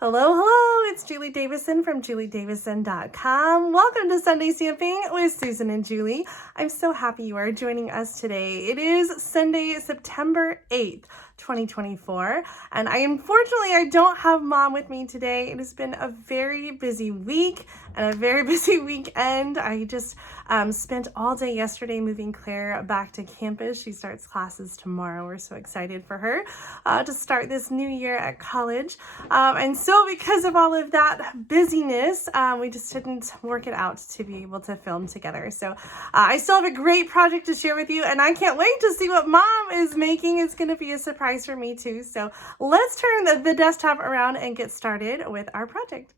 Hello, hello, it's Julie Davison from juliedavison.com. Welcome to Sunday Stamping with Susan and Julie. I'm so happy you are joining us today. It is Sunday, September 8th, 2024, and unfortunately I don't have Mom with me today. It has been a very busy week and a very busy weekend. I just spent all day yesterday moving Claire back to campus. She starts classes tomorrow. We're so excited for her to start this new year at college. And so because of all of that busyness, we just didn't work it out to be able to film together. So I still have a great project to share with you, and I can't wait to see what Mom is making. It's going to be a surprise for me too. So let's turn the desktop around and get started with our project.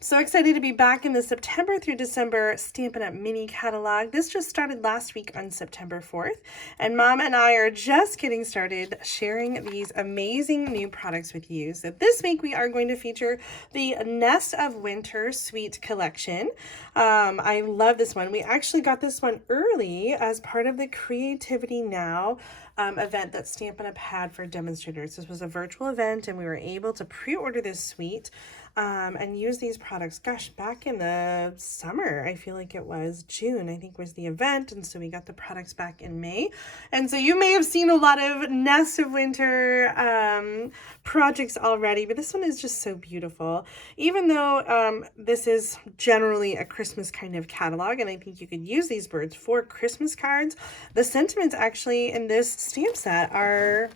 So excited to be back in the September through December Stampin' Up! Mini catalog. This just started last week on September 4th, and Mom and I are just getting started sharing these amazing new products with you. So this week we are going to feature the Nest of Winter Suite collection. I love this one. We actually got this one early as part of the Creativity Now event that Stampin' Up! Had for Demonstrators. This was a virtual event, and we were able to pre-order this suite and use these products, gosh, back in the summer. I feel like it was June, I think was the event, and so we got the products back in May. And so you may have seen a lot of Nest of Winter projects already, but this one is just so beautiful. Even though this is generally a Christmas kind of catalog, and I think you could use these birds for Christmas cards, the sentiments actually in this stamp set are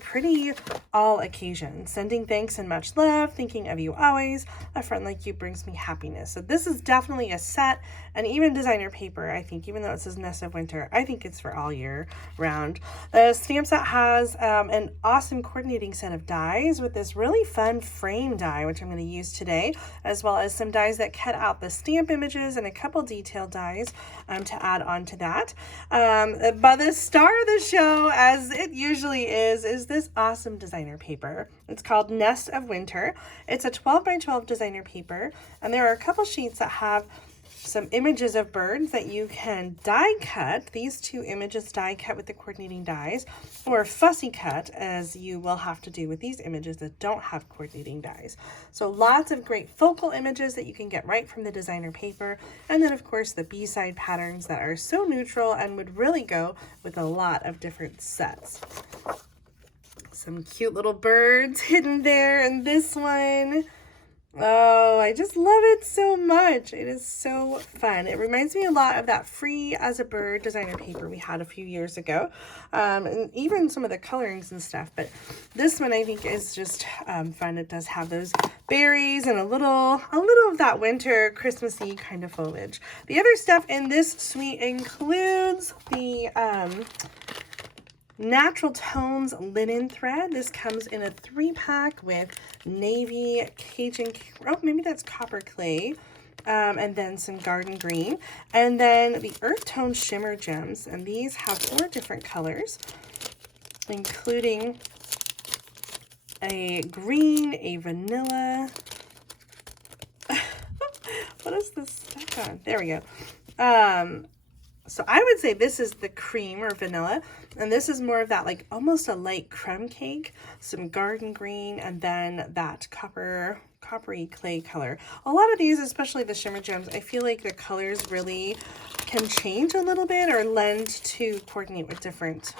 pretty all occasion. Sending thanks and much love, thinking of you always, a friend like you brings me happiness. So this is definitely a set, and even designer paper, I think, even though it says Nest of Winter, I think it's for all year round. The stamp set has an awesome coordinating set of dies with this really fun frame die, which I'm going to use today, as well as some dies that cut out the stamp images and a couple detailed dies to add on to that. But the star of the show, as it usually is this awesome designer paper. It's called Nest of Winter. It's a 12 by 12 designer paper, and there are a couple sheets that have some images of birds that you can die cut. These two images die cut with the coordinating dies, or fussy cut, as you will have to do with these images that don't have coordinating dies. So lots of great focal images that you can get right from the designer paper, and then of course the B-side patterns that are so neutral and would really go with a lot of different sets. Some cute little birds hidden there in this one. Oh, I just love it so much. It is so fun. It reminds me a lot of that Free as a Bird designer paper we had a few years ago. And even some of the colorings and stuff. But this one I think is just fun. It does have those berries and a little of that winter Christmassy kind of foliage. The other stuff in this suite includes the Natural Tones linen thread. This comes in a 3-pack with navy, Cajun, oh, maybe that's copper clay, and then some garden green, and then the earth tone shimmer gems. And these have 4 different colors, including a green, a vanilla. What is this stuck on? There we go. So I would say this is the cream or vanilla, and this is more of that like almost a light crumb cake, some garden green, and then that coppery clay color. A lot of these, especially the shimmer gems, I feel like the colors really can change a little bit or lend to coordinate with different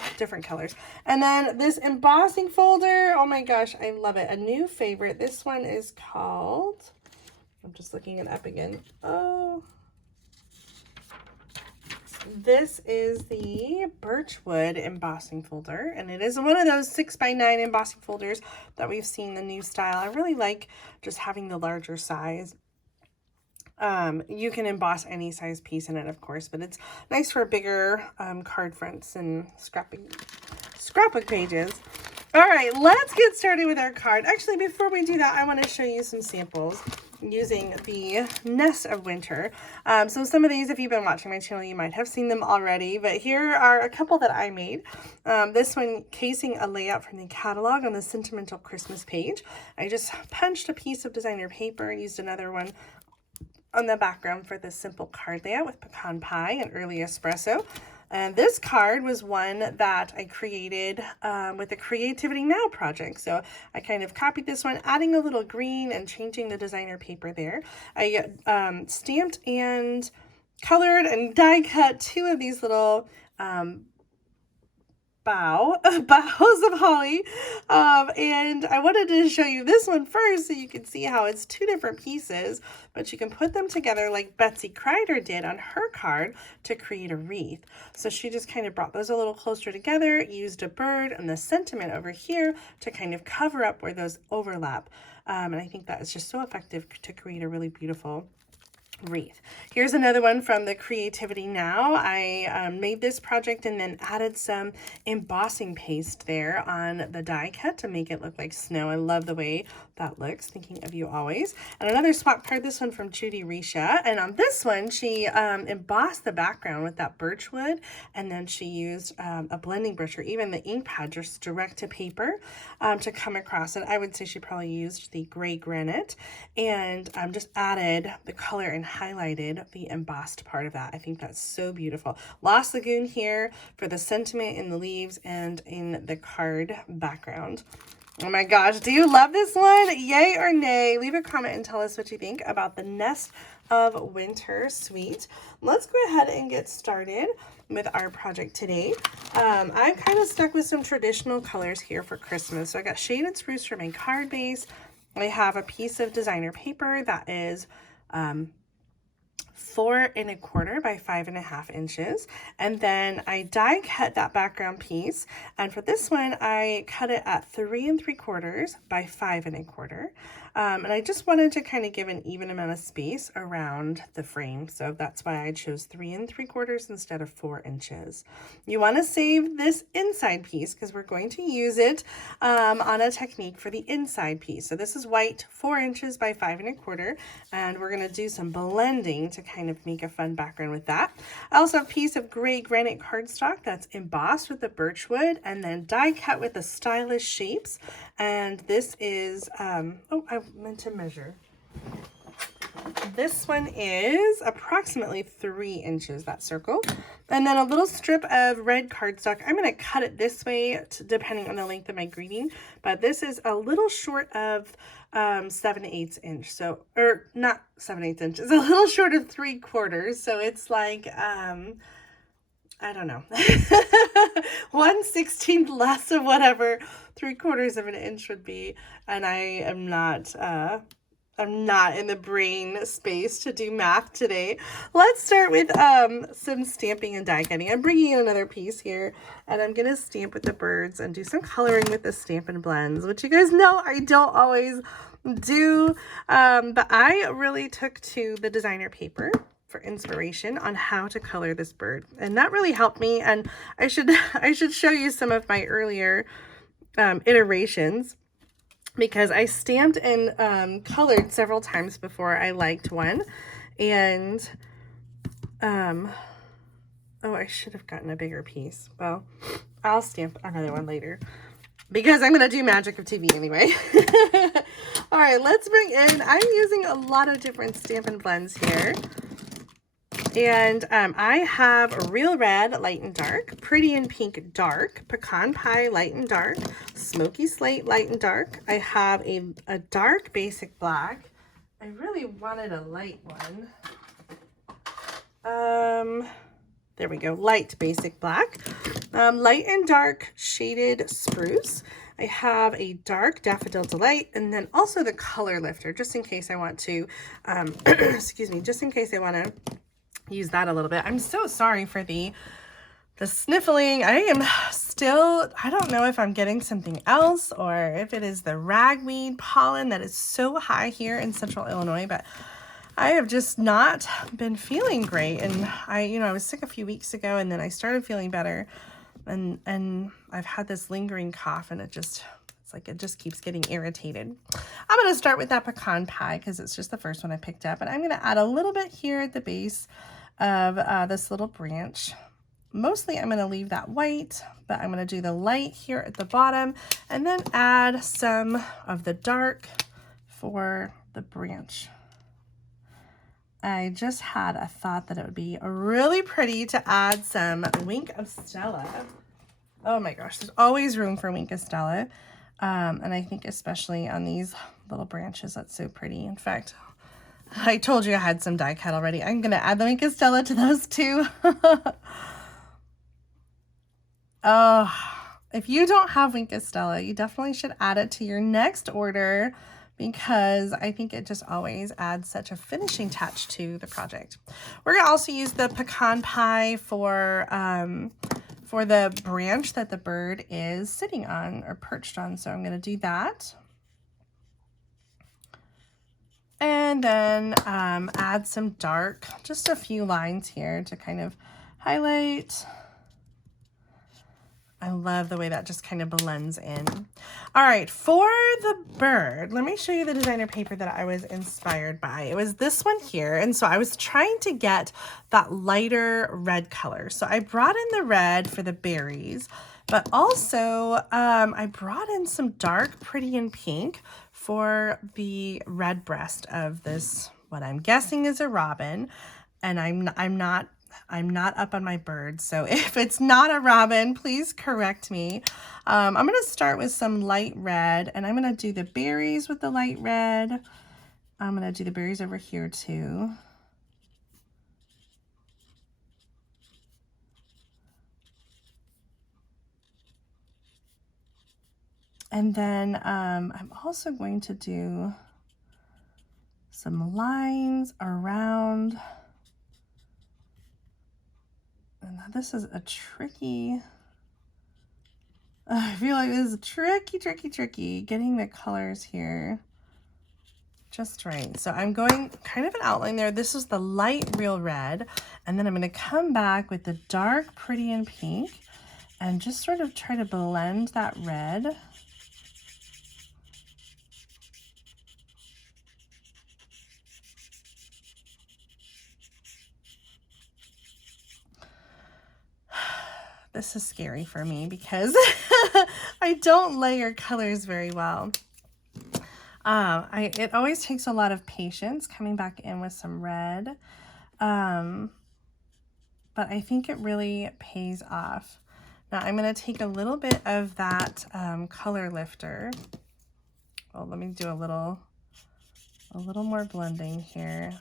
colors. And then this embossing folder, oh my gosh, I love it. A new favorite. This one is called, I'm just looking it up again. Oh, this is the Birchwood embossing folder, and it is one of those 6x9 embossing folders that we've seen the new style. I really like just having the larger size. You can emboss any size piece in it, of course, but it's nice for bigger card fronts and scrapbook pages. All right, let's get started with our card. Actually, before we do that, I want to show you some samples using the Nest of Winter. So some of these, if you've been watching my channel, you might have seen them already, but here are a couple that I made. This one, casing a layout from the catalog on the Sentimental Christmas page. I just punched a piece of designer paper and used another one on the background for this simple card layout with pecan pie and early espresso. And this card was one that I created with the Creativity Now project. So I kind of copied this one, adding a little green and changing the designer paper there. I stamped and colored and die cut 2 of these little boughs of holly, and I wanted to show you this one first so you can see how it's 2 different pieces, but you can put them together like Betsy Kreider did on her card to create a wreath. So she just kind of brought those a little closer together, used a bird and the sentiment over here to kind of cover up where those overlap, and I think that is just so effective to create a really beautiful wreath. Here's another one from the Creativity Now. I made this project and then added some embossing paste there on the die cut to make it look like snow. I love the way that looks, thinking of you always. And another swap card, this one from Judy Risha, and on this one she embossed the background with that birch wood, and then she used a blending brush or even the ink pad just direct to paper to come across it. I would say she probably used the gray granite and just added the color and highlighted the embossed part of that. I think that's so beautiful. Lost Lagoon here for the sentiment in the leaves and in the card background. Oh my gosh, do you love this one? Yay or nay? Leave a comment and tell us what you think about the Nest of Winter Suite. Let's go ahead and get started with our project today. I'm kind of stuck with some traditional colors here for Christmas. So I got shaded spruce for my card base. I have a piece of designer paper that is 4 1/4 by 5 1/2 inches, and then I die cut that background piece, and for this one I cut it at 3 3/4 by 5 1/4, and I just wanted to kind of give an even amount of space around the frame, so that's why I chose 3 3/4 instead of 4 inches. You want to save this inside piece because we're going to use it on a technique for the inside piece. So this is white, 4 inches by 5 1/4, and we're going to do some blending to kind of make a fun background with that. I also have a piece of gray granite cardstock that's embossed with the birch wood and then die cut with the stylish shapes. And this is, oh, I meant to measure. This one is approximately 3 inches, that circle. And then a little strip of red cardstock. I'm going to cut it this way depending on the length of my greeting, but this is a little short of 7/8 inch. So, or not 7/8 inches, a little short of 3/4. So it's like, I don't know, 1/16 less of whatever 3/4 of an inch would be. And I am not, I'm not in the brain space to do math today. Let's start with some stamping and die cutting. I'm bringing in another piece here, and I'm going to stamp with the birds and do some coloring with the Stampin' Blends, which you guys know I don't always do, but I really took to the designer paper for inspiration on how to color this bird, and that really helped me. And I should show you some of my earlier iterations, because I stamped and colored several times before I liked one. And oh, I should have gotten a bigger piece. Well, I'll stamp another one later because I'm going to do magic of TV anyway. All right, let's bring in, I'm using a lot of different Stampin' Blends here. And I have Real Red, Light and Dark, Pretty in Pink, Dark, Pecan Pie, Light and Dark, Smoky Slate, Light and Dark. I have a dark basic black. I really wanted a light one. There we go, light basic black. Light and dark shaded spruce. I have a dark Daffodil Delight, and then also the color lifter, just in case I want to, excuse me, just in case I want to use that a little bit. I'm so sorry for the sniffling. I am still, I don't know if I'm getting something else or if it is the ragweed pollen that is so high here in central Illinois, but I have just not been feeling great. And I was sick a few weeks ago, and then I started feeling better, and I've had this lingering cough, and it just keeps getting irritated. I'm going to start with that pecan pie because it's just the first one I picked up, and I'm going to add a little bit here at the base of this little branch. Mostly I'm going to leave that white, but I'm going to do the light here at the bottom, and then add some of the dark for the branch I just had a thought that it would be really pretty to add some Wink of Stella. Oh my gosh, there's always room for Wink of Stella. And I think especially on these little branches, that's so pretty. In fact, I told you I had some die cut already. I'm going to add the Wink of Stella to those too. Oh, if you don't have Wink of Stella, you definitely should add it to your next order, because I think it just always adds such a finishing touch to the project. We're going to also use the pecan pie for the branch that the bird is sitting on or perched on. So I'm going to do that. And then add some dark, just a few lines here to kind of highlight. I love the way that just kind of blends in. All right, for the bird, let me show you the designer paper that I was inspired by. It was this one here, and so I was trying to get that lighter red color. So I brought in the red for the berries, but also I brought in some dark pretty and pink for the red breast of this, what I'm guessing is a robin, and I'm not up on my bird, so if it's not a robin, please correct me. I'm going to start with some light red, and I'm going to do the berries with the light red. I'm going to do the berries over here too. And then I'm also going to do some lines around. And this is a tricky, I feel like this is tricky getting the colors here just right. So I'm going kind of an outline there. This is the light real red, and then I'm going to come back with the dark pretty and pink and just sort of try to blend that red. This is scary for me because I don't layer colors very well. It always takes a lot of patience coming back in with some red, but I think it really pays off. Now I'm going to take a little bit of that color lifter. Well, let me do a little more blending here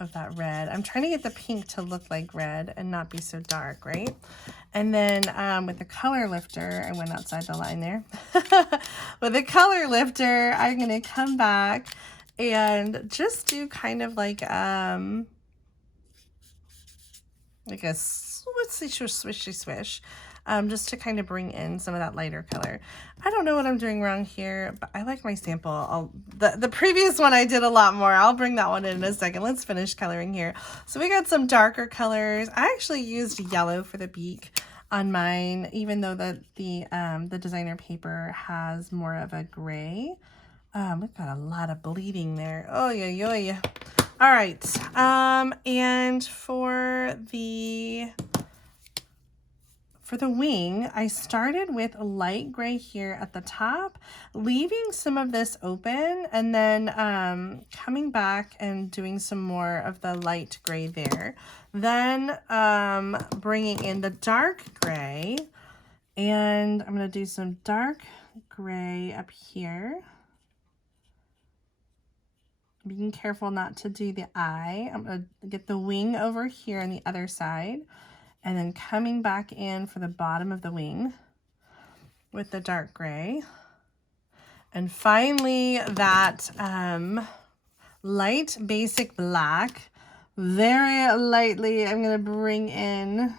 of that red. I'm trying to get the pink to look like red and not be so dark, right? And then with the color lifter, I went outside the line there. With the color lifter, I'm going to come back and just do kind of like a swishy swish. Just to kind of bring in some of that lighter color. I don't know what I'm doing wrong here, but I like my sample. The previous one I did a lot more. I'll bring that one in a second. Let's finish coloring here. So we got some darker colors. I actually used yellow for the beak on mine, even though the designer paper has more of a gray. We've got a lot of bleeding there. Oh yeah. All right. And for the wing, I started with a light gray here at the top, leaving some of this open, and then coming back and doing some more of the light gray there. Then bringing in the dark gray, and I'm going to do some dark gray up here. Being careful not to do the eye. I'm going to get the wing over here on the other side. And then coming back in for the bottom of the wing with the dark gray. And finally that light basic black. Very lightly, I'm going to bring in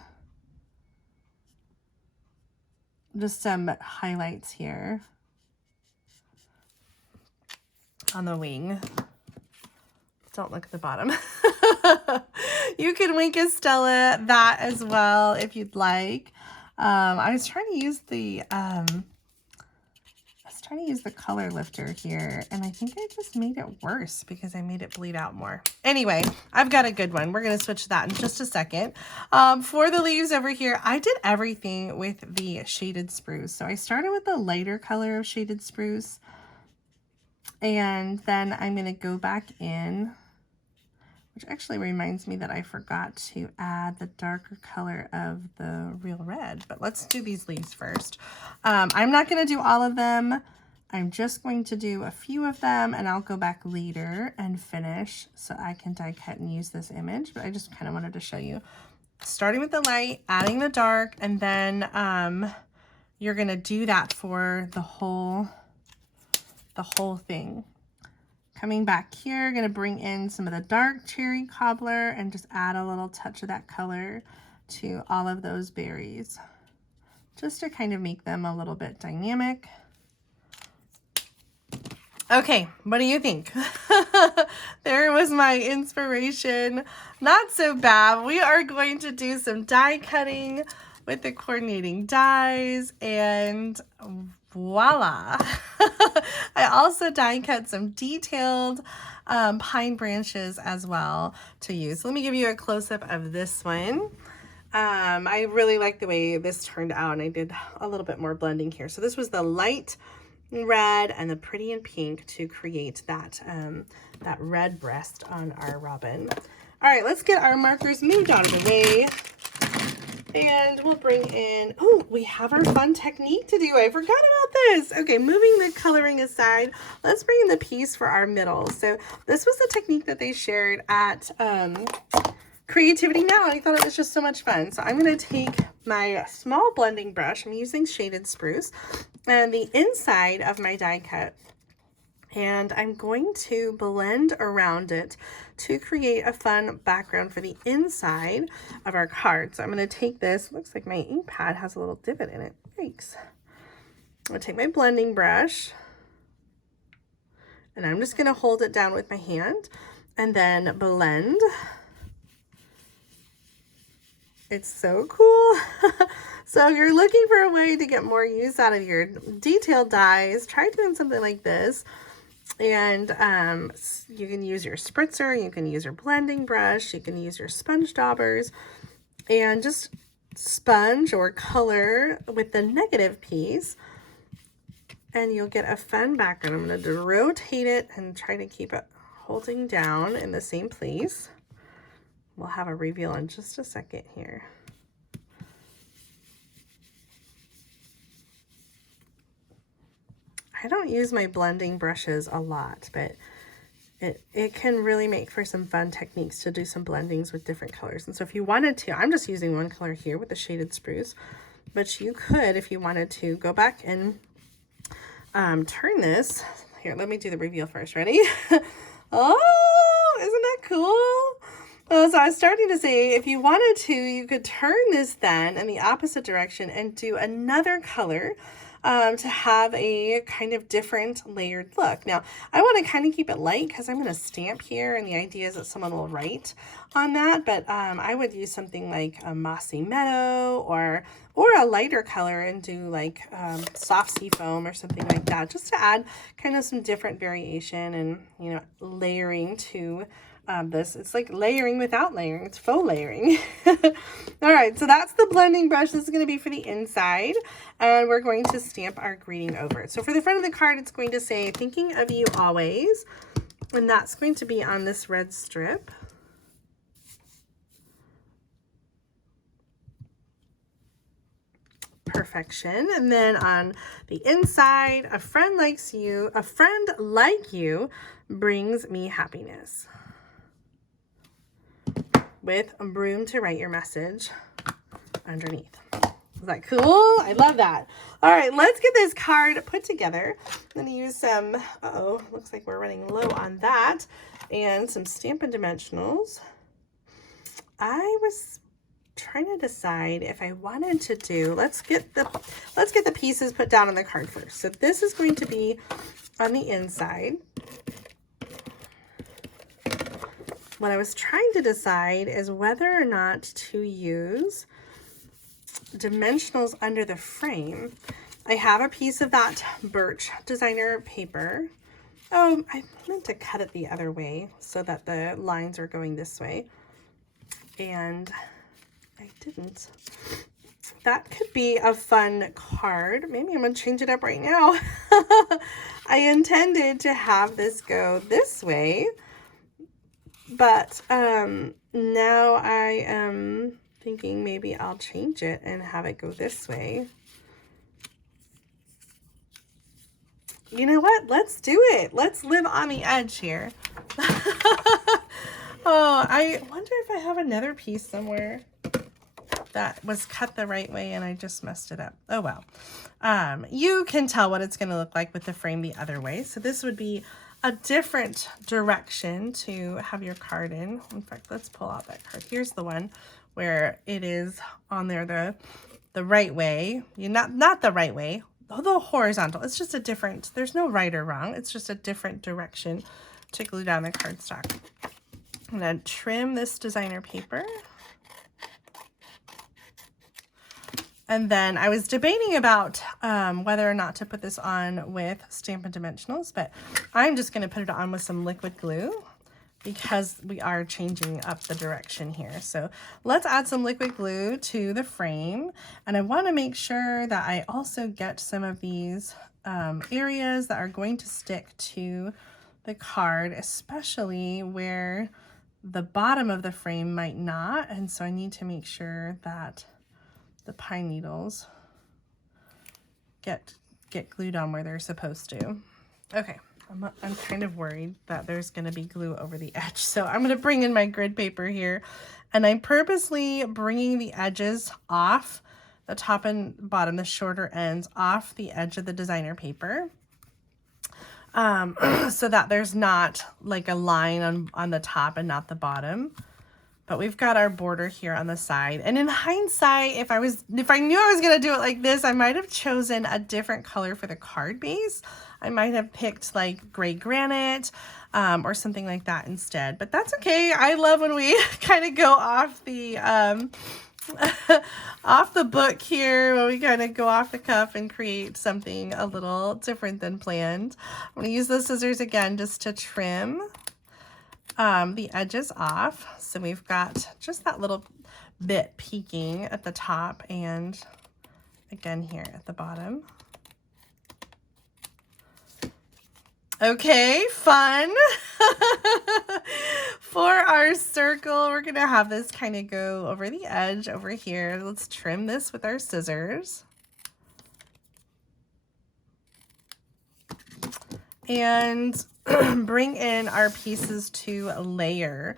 just some highlights here on the wing. Don't look at the bottom. You can Wink of Stella that as well if you'd like. I was trying to use the color lifter here, and I think I just made it worse because I made it bleed out more. Anyway, I've got a good one. We're going to switch that in just a second. For the leaves over here, I did everything with the shaded spruce. So I started with the lighter color of shaded spruce, and then I'm going to go back in. which actually reminds me that I forgot to add the darker color of the real red, but let's do these leaves first. I'm not going to do all of them. I'm just going to do a few of them, and I'll go back later and finish so I can die cut and use this image, but I just kind of wanted to show you. Starting with the light, adding the dark, and then you're going to do that for the whole thing. Coming back here, going to bring in some of the dark cherry cobbler and just add a little touch of that color to all of those berries, just to kind of make them a little bit dynamic. Okay, what do you think? There was my inspiration. Not so bad. We are going to do some die cutting with the coordinating dies, and voila. I also die cut some detailed pine branches as well to use. So let me give you a close-up of this one. I really like the way this turned out, and I did a little bit more blending here. So this was the light red and the pretty in pink to create that that red breast on our robin. All right, let's get our markers moved out of the way, and we'll bring in, oh, we have our fun technique to do. I forgot about this. Okay, moving the coloring aside, let's bring in the piece for our middle. So this was the technique that they shared at Creativity Now. I thought it was just so much fun. So I'm going to take my small blending brush. I'm using Shaded Spruce and the inside of my die cut, and I'm going to blend around it to create a fun background for the inside of our card. So I'm going to take this, looks like my ink pad has a little divot in it. Yikes. I'm going to take my blending brush, and I'm just going to hold it down with my hand and then blend. It's so cool. So if you're looking for a way to get more use out of your detailed dies, try doing something like this. And you can use your spritzer, you can use your blending brush, you can use your sponge daubers, and just sponge or color with the negative piece, and you'll get a fun background. I'm going to rotate it and try to keep it holding down in the same place. We'll have a reveal in just a second here. I don't use my blending brushes a lot, but it can really make for some fun techniques to do some blendings with different colors. And so if you wanted to, I'm just using one color here with the Shaded Spruce, but you could, if you wanted to, go back and turn this. Here, let me do the reveal first. Ready? Oh, isn't that cool? So I was starting to say, if you wanted to, you could turn this then in the opposite direction and do another color to have a kind of different layered look. Now, I want to kind of keep it light because I'm going to stamp here, and the idea is that someone will write on that, but I would use something like a mossy meadow or a lighter color and do like soft sea foam or something like that, just to add kind of some different variation and, you know, layering to this. It's like layering without layering. It's faux layering. All right, so that's the blending brush. This is going to be for the inside, and we're going to stamp our greeting over it. So for the front of the card, it's going to say, "Thinking of you always," and that's going to be on this red strip. Perfection. And then on the inside, "A friend like you brings me happiness," with a broom to write your message underneath. Is that cool? I love that. All right, let's get this card put together. I'm going to use some, looks like we're running low on that, and some Stampin' Dimensionals. I was trying to decide if I wanted to do, let's get the pieces put down on the card first. So this is going to be on the inside. What I was trying to decide is whether or not to use dimensionals under the frame. I have a piece of that birch designer paper. Oh, I meant to cut it the other way so that the lines are going this way, and I didn't. That could be a fun card. Maybe I'm gonna change it up right now. I intended to have this go this way, But now I am thinking maybe I'll change it and have it go this way. You know what? Let's do it. Let's live on the edge here. Oh, I wonder if I have another piece somewhere that was cut the right way and I just messed it up. Oh, well. You can tell what it's going to look like with the frame the other way. So this would be a different direction to have your card in. In fact, let's pull out that card. Here's the one where it is on there the right way. Not the right way, although horizontal. It's just a different, there's no right or wrong. It's just a different direction to glue down the cardstock. I'm going to trim this designer paper. And then I was debating about whether or not to put this on with Stampin' Dimensionals, but I'm just going to put it on with some liquid glue because we are changing up the direction here. So let's add some liquid glue to the frame. And I want to make sure that I also get some of these areas that are going to stick to the card, especially where the bottom of the frame might not. And so I need to make sure that the pine needles get glued on where they're supposed to. Okay, I'm kind of worried that there's going to be glue over the edge. So I'm going to bring in my grid paper here, and I'm purposely bringing the edges off, the top and bottom, the shorter ends off the edge of the designer paper, so that there's not like a line on the top and not the bottom. But we've got our border here on the side. And in hindsight, if I knew I was going to do it like this, I might have chosen a different color for the card base. I might have picked like gray granite or something like that instead. But that's okay. I love when we kind of go off the off the book here, when we kind of go off the cuff and create something a little different than planned. I'm going to use the scissors again just to trim the edges off. So we've got just that little bit peeking at the top and again here at the bottom. Okay, fun. For our circle, we're gonna have this kind of go over the edge over here. Let's trim this with our scissors. And bring in our pieces to layer.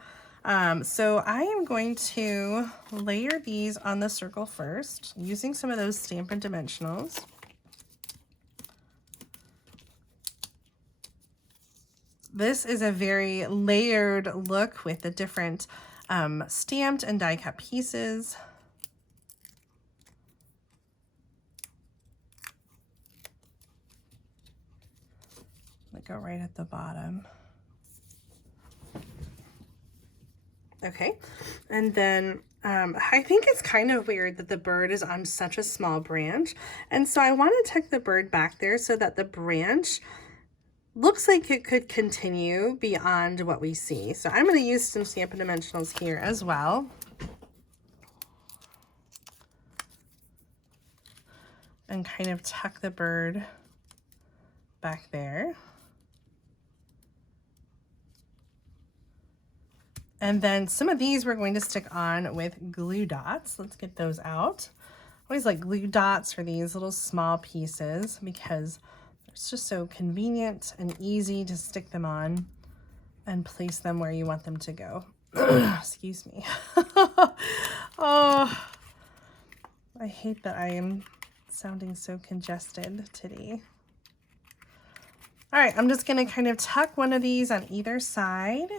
So I am going to layer these on the circle first using some of those Stampin' Dimensionals. This is a very layered look with the different stamped and die cut pieces. Go right at the bottom. Okay, and then I think it's kind of weird that the bird is on such a small branch, and so I want to tuck the bird back there so that the branch looks like it could continue beyond what we see. So I'm going to use some Stampin' Dimensionals here as well. And kind of tuck the bird back there. And then some of these we're going to stick on with glue dots. Let's get those out. I always like glue dots for these little small pieces because it's just so convenient and easy to stick them on and place them where you want them to go. Excuse me. Oh, I hate that I am sounding so congested today. All right, I'm just going to kind of tuck one of these on either side.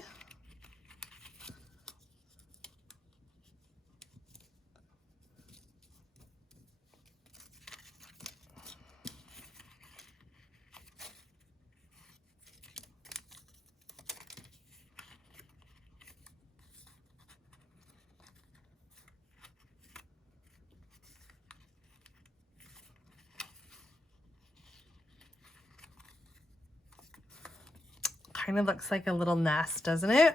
Kind of looks like a little nest, doesn't it?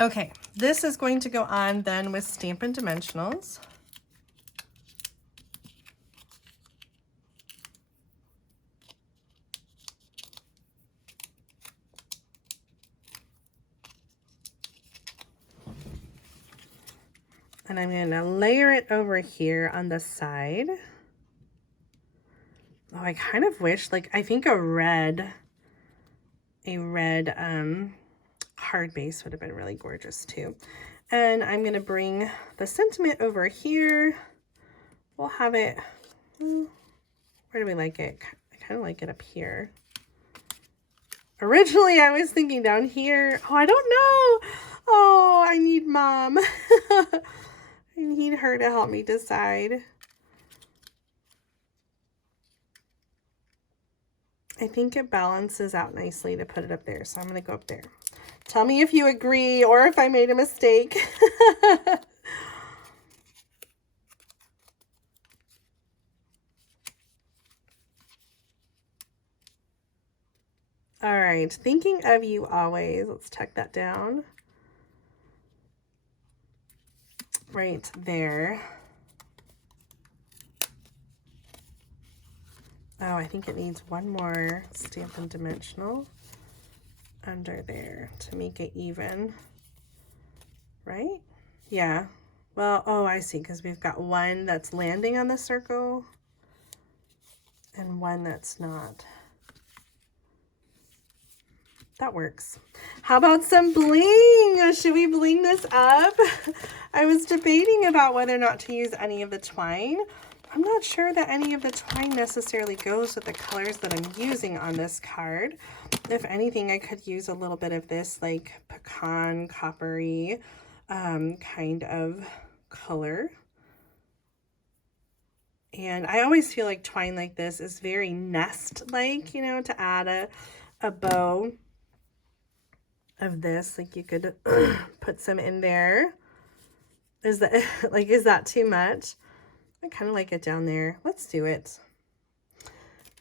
Okay, this is going to go on then with Stampin' Dimensionals. And I'm going to layer it over here on the side. Oh, I kind of wish, like, I think a red hard base would have been really gorgeous too. And I'm going to bring the sentiment over here. We'll have it, where do we like it? I kind of like it up here. Originally, I was thinking down here. Oh, I don't know. Oh, I need Mom. I need her to help me decide. I think it balances out nicely to put it up there, so I'm going to go up there. Tell me if you agree or if I made a mistake. All right, thinking of you always. Let's tuck that down. Right there. Oh, I think it needs one more Stampin' Dimensional under there to make it even, right? Yeah. Well, oh, I see, because we've got one that's landing on the circle and one that's not. That works. How about some bling? Should we bling this up? I was debating about whether or not to use any of the twine. I'm not sure that any of the twine necessarily goes with the colors that I'm using on this card. If anything, I could use a little bit of this like pecan coppery kind of color. And I always feel like twine like this is very nest-like, you know, to add a bow of this. Like you could put some in there. Is that like, is that too much? I kind of like it down there. Let's do it.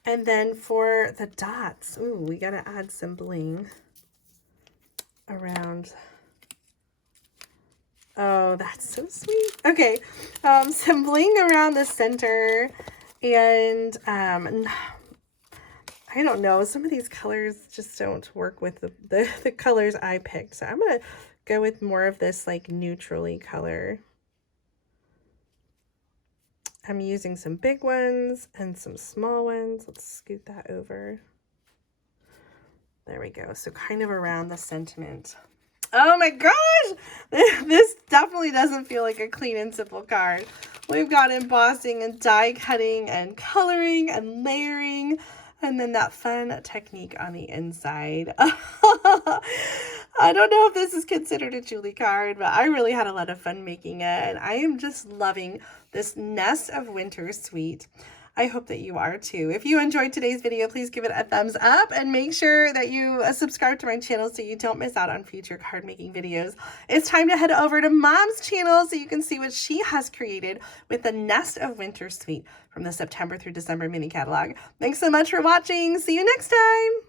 And then for the dots, ooh, we got to add some bling around. Oh, that's so sweet. Okay, some bling around the center. And I don't know, some of these colors just don't work with the colors I picked. So I'm going to go with more of this like neutrally color. I'm using some big ones and some small ones. Let's scoot that over. There we go. So kind of around the sentiment. Oh my gosh! This definitely doesn't feel like a clean and simple card. We've got embossing and die cutting and coloring and layering. And then that fun technique on the inside. I don't know if this is considered a Julie card, but I really had a lot of fun making it. And I am just loving this Nest of Winter suite. I hope that you are too. If you enjoyed today's video, please give it a thumbs up and make sure that you subscribe to my channel so you don't miss out on future card making videos. It's time to head over to Mom's channel so you can see what she has created with the Nest of Winter suite from the September through December mini catalog. Thanks so much for watching. See you next time.